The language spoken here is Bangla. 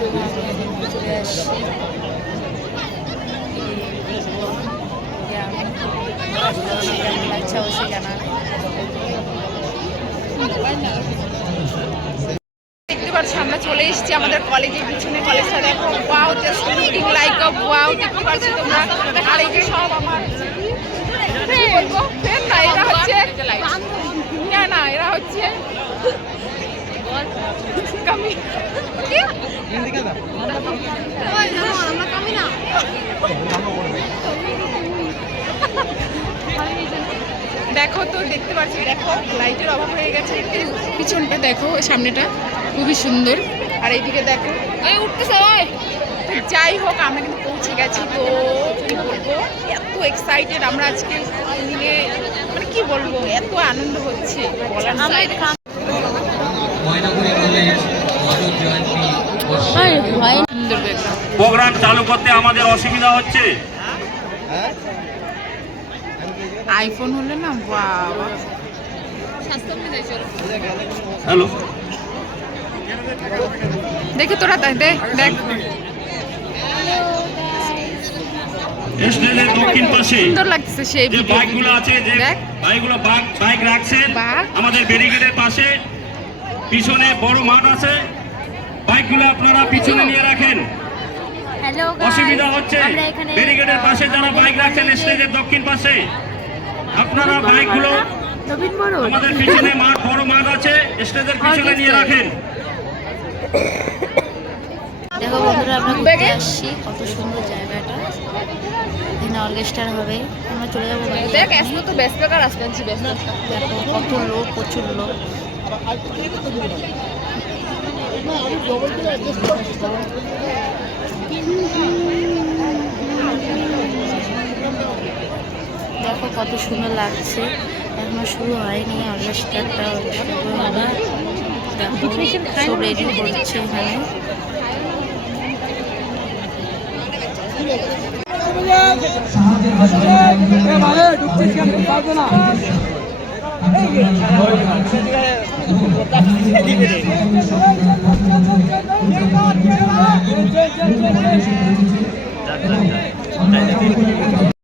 চলে আসছি কেমন লাগছে অবশ্যই জানাবে। দেখতে পাচ্ছি আমরা চলে এসেছি আমাদের কলেজের পিছনে। কলেজটা দেখো, ওয়াও, জাস্ট লুকিং লাইক আ ওয়াও। দেখতে পাচ্ছি তোমরা। আর এই যে সব আমার না, এরা হচ্ছে না, এরা হচ্ছে দেখো তো, দেখতে পাচ্ছি, দেখো লাইটের অভাব হয়ে গেছে। পিছনটা দেখো, সামনেটা খুবই সুন্দর। আর এইদিকে দেখো উঠতেছে। যাই হোক, আমরা কিন্তু পৌঁছে গেছি। তো কি বলবো, এত এক্সাইটেড আমরা আজকে দিনে, মানে কি বলবো, এত আনন্দ হচ্ছে প্রোগ্রাম চালু করতে আমাদের অসুবিধা হচ্ছে। আইফোন হলে না, বাবা। হ্যালো, দেখে তোরা দেখ স্টেজের দক্ষিণ পাশে সুন্দর লাগছে সেই যে বাইকগুলো আছে, যে বাইকগুলো বাইক রাখছেন আমাদের ব্যারিকেডের পাশে। পিছনে বড় মাঠ আছে, বাইকগুলো আপনারা পিছনে নিয়ে রাখেন। অসুবিধা হচ্ছে ব্যারিকেডের পাশে যারা বাইক রাখছেন স্টেজের দক্ষিণ পাশে, আপনারা বাইকগুলো আমাদের পিছনে মাঠ, বড় মাঠ আছে, স্টেজের পিছনে নিয়ে রাখেন। দেখো বন্ধুরা, আমরা ঘুরতে আসছি, কত সুন্দর জায়গাটা। এখানে অর্কেস্ট্রা হবে, আমরা চলে যাবো। দেখো কত লোক, প্রচুর লোক। দেখো কত সুন্দর লাগছে। এখনো শুরু হয়নি অর্কেস্ট্রাটা, শুরু হবে। দেখো সব রেডি করছে এখানে।